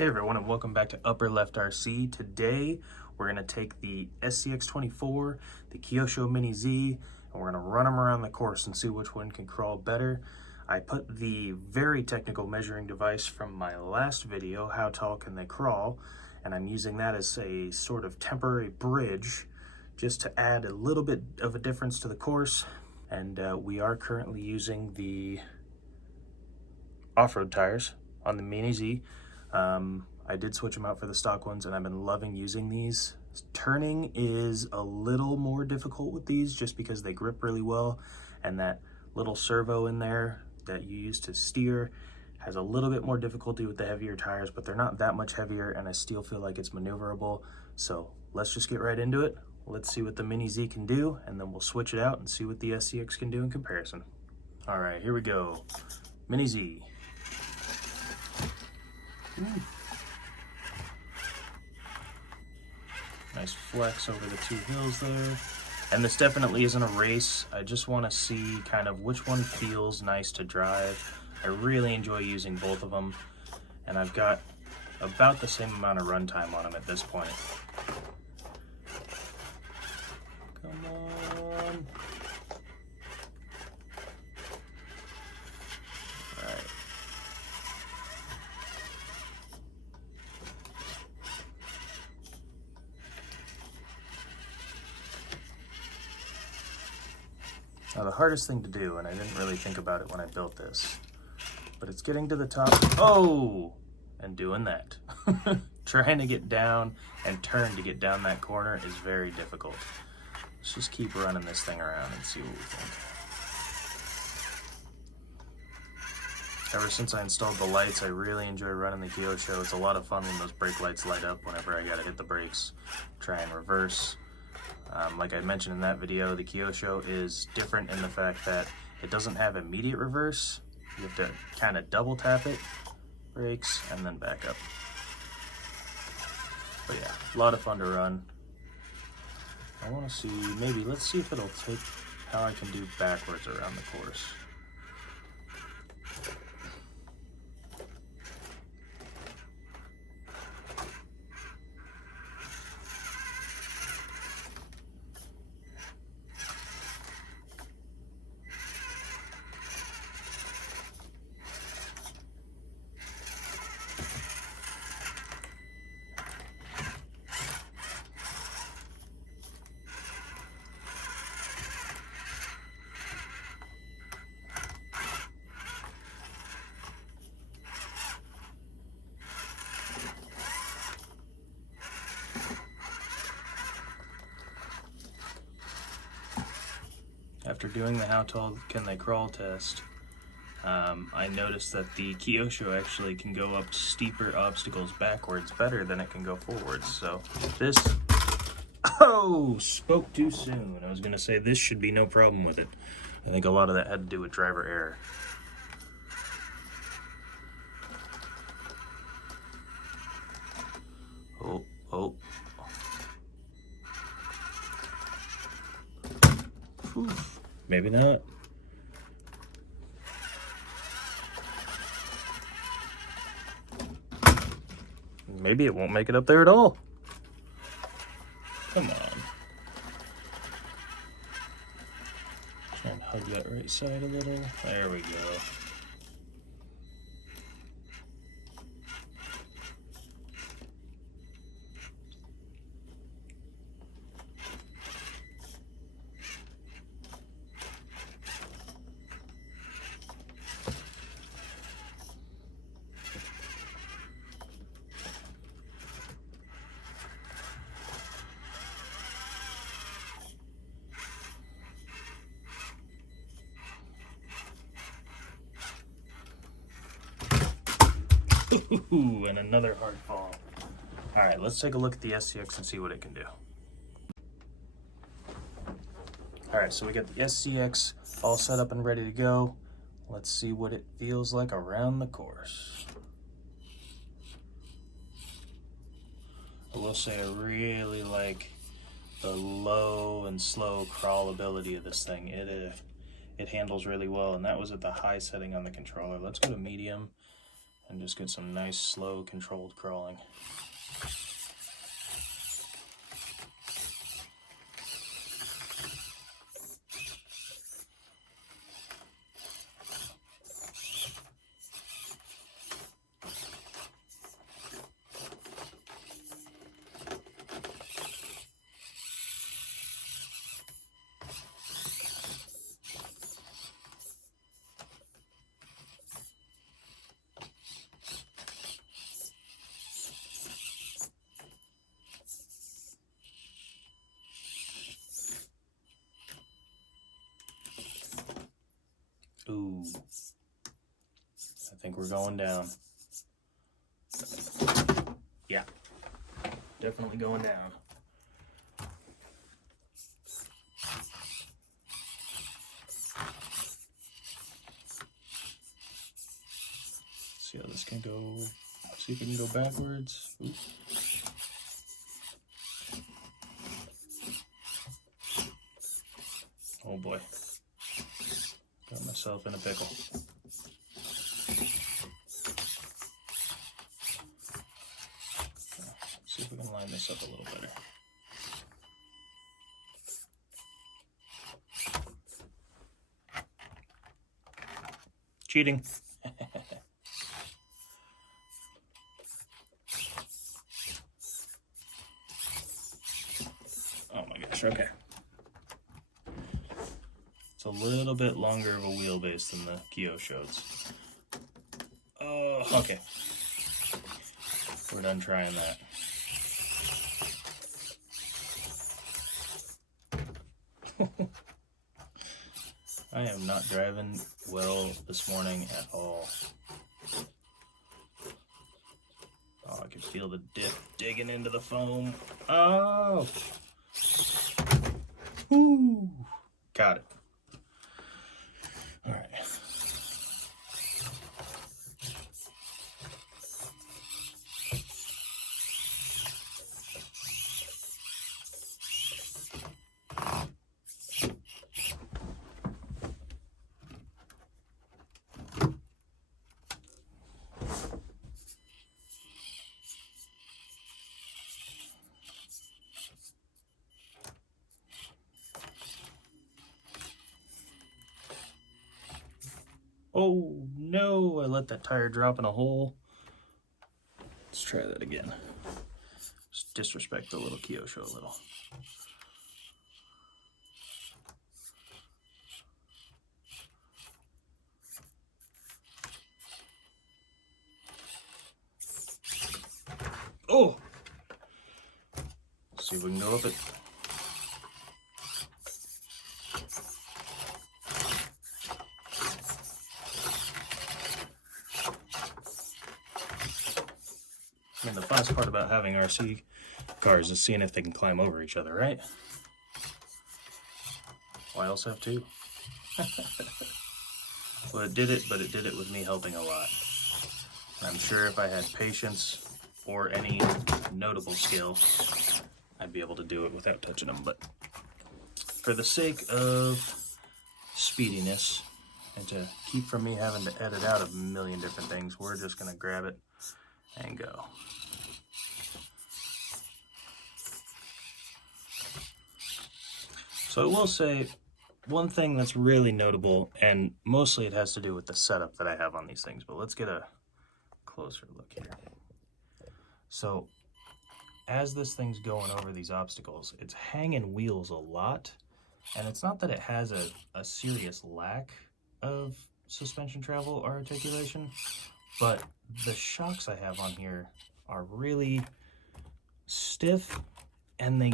Hey everyone, and welcome back to Upper Left RC. Today we're going to take the SCX24, the Kyosho Mini-Z, and we're going to run them around the course and see which one can crawl better. I put the very technical measuring device from my last video, How Tall Can They Crawl, and I'm using that as a sort of temporary bridge just to add a little bit of a difference to the course. And we are currently using the off-road tires on the Mini-Z. I did switch them out for the stock ones, and I've been loving using these. Turning is a little more difficult with these just because they grip really well, and that little servo in there that you use to steer has a little bit more difficulty with the heavier tires, but they're not that much heavier, and I still feel like it's maneuverable. So let's just get right into it. Let's see what the Mini-Z can do, and then we'll switch it out and see what the SCX can do in comparison. All right, here we go. Mini-Z. Nice flex over the two hills there. And this definitely isn't a race. I just want to see kind of which one feels nice to drive. I really enjoy using both of them, and I've got about the same amount of runtime on them at this point. Come on. Now the hardest thing to do, and I didn't really think about it when I built this, but it's getting to the top, and doing that. Trying to get down and turn to get down that corner is very difficult. Let's just keep running this thing around and see what we think. Ever since I installed the lights, I really enjoy running the Kyosho. It's a lot of fun when those brake lights light up whenever I gotta hit the brakes, try and reverse. Like I mentioned in that video, the Kyosho is different in the fact that it doesn't have immediate reverse. You have to kind of double tap it, brakes, and then back up. But yeah, a lot of fun to run. I want to see, let's see if it'll take how I can do backwards around the course. After doing the How Tall Can They Crawl test, I noticed that the Kyosho actually can go up steeper obstacles backwards better than it can go forwards. So this, spoke too soon. I was gonna say this should be no problem with it. I think a lot of that had to do with driver error. Oh. Whew. Maybe not. Maybe it won't make it up there at all. Come on. Try and hug that right side a little. There we go. Ooh, and another hard fall. All right, let's take a look at the SCX and see what it can do. All right, so we got the SCX all set up and ready to go. Let's see what it feels like around the course. I will say I really like the low and slow crawlability of this thing. It handles really well, and that was at the high setting on the controller. Let's go to medium and just get some nice, slow, controlled crawling. Ooh, I think we're going down. Yeah, definitely going down. See how this can go. See if we can go backwards. Ooh. Oh boy. Got myself in a pickle. See if we can line this up a little better. Cheating. Oh my gosh, okay. It's a little bit longer of a wheelbase than the Kyosho's. Oh, okay. We're done trying that. I am not driving well this morning at all. Oh, I can feel the dip digging into the foam. Oh! Woo! Got it. All right. Oh no, I let that tire drop in a hole. Let's try that again. Just disrespect the little Kyosho a little. Oh! See if we can go up it. I mean, the funnest part about having RC cars is seeing if they can climb over each other, right? Well, I also have two. Well, it did it, but it did it with me helping a lot. I'm sure if I had patience or any notable skill, I'd be able to do it without touching them. But for the sake of speediness and to keep from me having to edit out a million different things, we're just going to grab it and go. So I will say one thing that's really notable, and mostly it has to do with the setup that I have on these things, but let's get a closer look here. So as this thing's going over these obstacles, it's hanging wheels a lot, and it's not that it has a serious lack of suspension travel or articulation, but the shocks I have on here are really stiff, and they,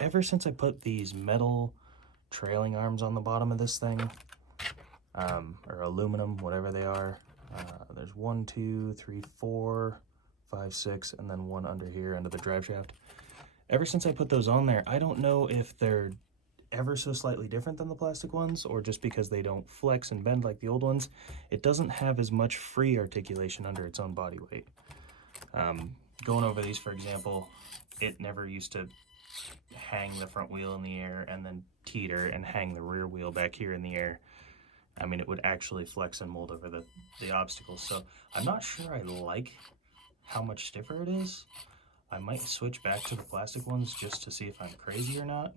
ever since I put these metal trailing arms on the bottom of this thing, or aluminum, whatever they are, there's 1, 2, 3, 4, 5, 6, and then one under here under the drive shaft. Ever since I put those on there, I don't know if they're ever so slightly different than the plastic ones, or just because they don't flex and bend like the old ones, it doesn't have as much free articulation under its own body weight. Going over these, for example, it never used to hang the front wheel in the air and then teeter and hang the rear wheel back here in the air. I mean, it would actually flex and mold over the obstacles. So I'm not sure I like how much stiffer it is. I might switch back to the plastic ones just to see if I'm crazy or not.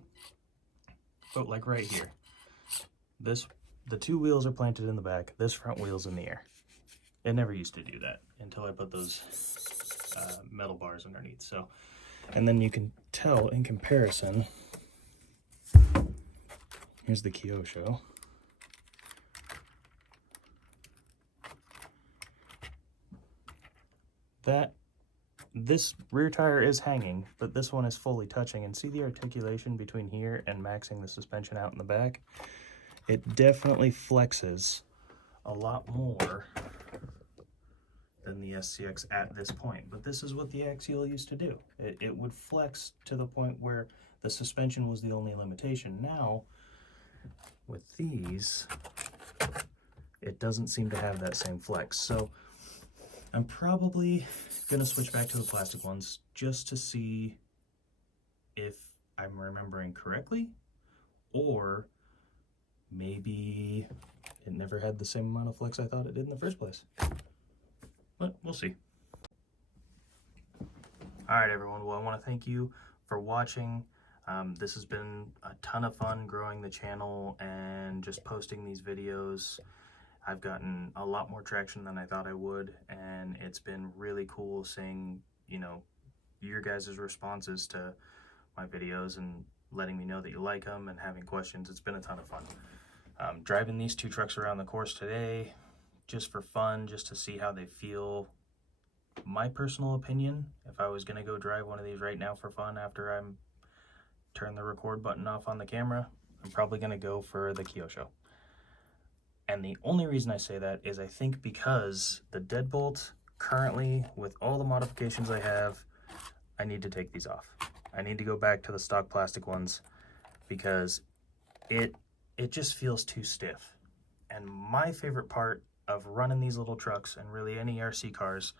But like right here, the two wheels are planted in the back, this front wheel's in the air. It never used to do that until I put those metal bars underneath. So, and then you can tell in comparison, here's the Kyosho. This rear tire is hanging, but this one is fully touching, and see the articulation between here and maxing the suspension out in the back? It definitely flexes a lot more than the SCX at this point, but this is what the Axial used to do. It would flex to the point where the suspension was the only limitation. Now, with these, it doesn't seem to have that same flex. So I'm probably gonna switch back to the plastic ones just to see if I'm remembering correctly, or maybe it never had the same amount of flex I thought it did in the first place. But we'll see. All right, everyone. Well, I want to thank you for watching. This has been a ton of fun growing the channel and just posting these videos. I've gotten a lot more traction than I thought I would, and it's been really cool seeing, you know, your guys' responses to my videos and letting me know that you like them and having questions. It's been a ton of fun. Driving these two trucks around the course today, just for fun, just to see how they feel. My personal opinion, if I was gonna go drive one of these right now for fun after I'm turn the record button off on the camera, I'm probably gonna go for the Kyosho. And the only reason I say that is I think because the deadbolt currently, with all the modifications I have, I need to take these off. I need to go back to the stock plastic ones because it just feels too stiff. And my favorite part of running these little trucks and really any RC cars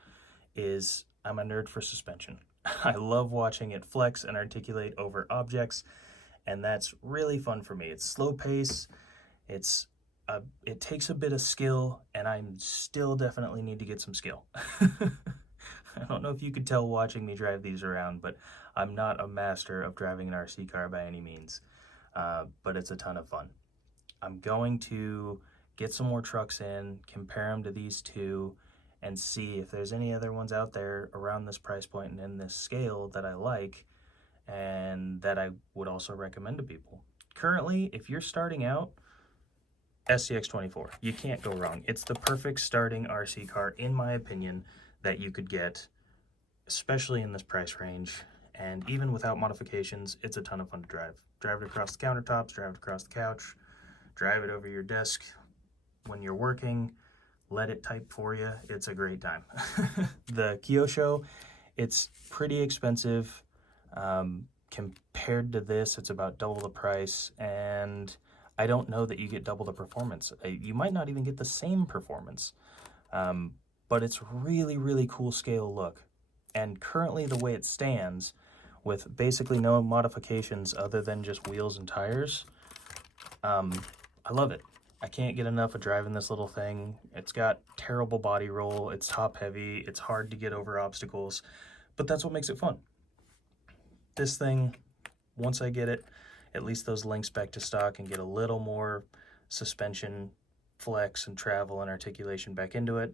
is I'm a nerd for suspension. I love watching it flex and articulate over objects, and that's really fun for me. It's slow pace, it takes a bit of skill, and I still definitely need to get some skill. I don't know if you could tell watching me drive these around, but I'm not a master of driving an RC car by any means, but it's a ton of fun. I'm going to get some more trucks in, compare them to these two, and see if there's any other ones out there around this price point and in this scale that I like and that I would also recommend to people. Currently, if you're starting out, SCX24, you can't go wrong. It's the perfect starting RC car, in my opinion, that you could get, especially in this price range. And even without modifications, it's a ton of fun to drive. Drive it across the countertops, drive it across the couch, drive it over your desk when you're working, let it type for you. It's a great time. The Kyosho, it's pretty expensive. Compared to this, it's about double the price, and I don't know that you get double the performance. You might not even get the same performance, but it's really, really cool scale look. And currently the way it stands, with basically no modifications other than just wheels and tires, I love it. I can't get enough of driving this little thing. It's got terrible body roll, it's top heavy, it's hard to get over obstacles, but that's what makes it fun. This thing, once I get it, at least those links back to stock and get a little more suspension flex and travel and articulation back into it,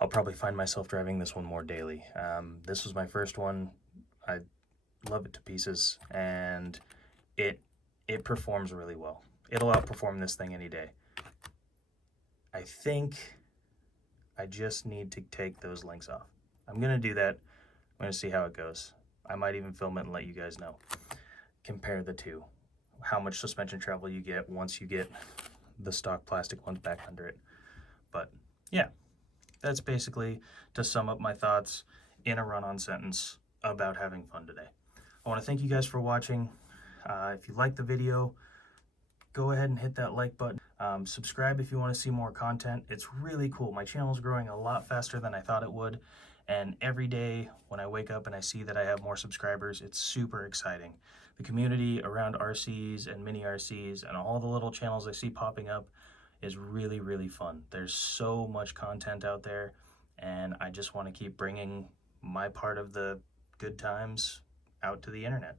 I'll probably find myself driving this one more daily. This was my first one. I love it to pieces, and it performs really well. It'll outperform this thing any day. I think I just need to take those links off. I'm gonna do that. I'm gonna see how it goes. I might even film it and let you guys know. Compare the two. How much suspension travel you get once you get the stock plastic ones back under it. But yeah, that's basically to sum up my thoughts in a run-on sentence about having fun today. I wanna thank you guys for watching. If you liked the video, go ahead and hit that like button. Subscribe if you want to see more content. It's really cool. My channel is growing a lot faster than I thought it would, and every day when I wake up and I see that I have more subscribers, it's super exciting. The community around RCs and mini RCs and all the little channels I see popping up is really, really fun. There's so much content out there, and I just want to keep bringing my part of the good times out to the internet.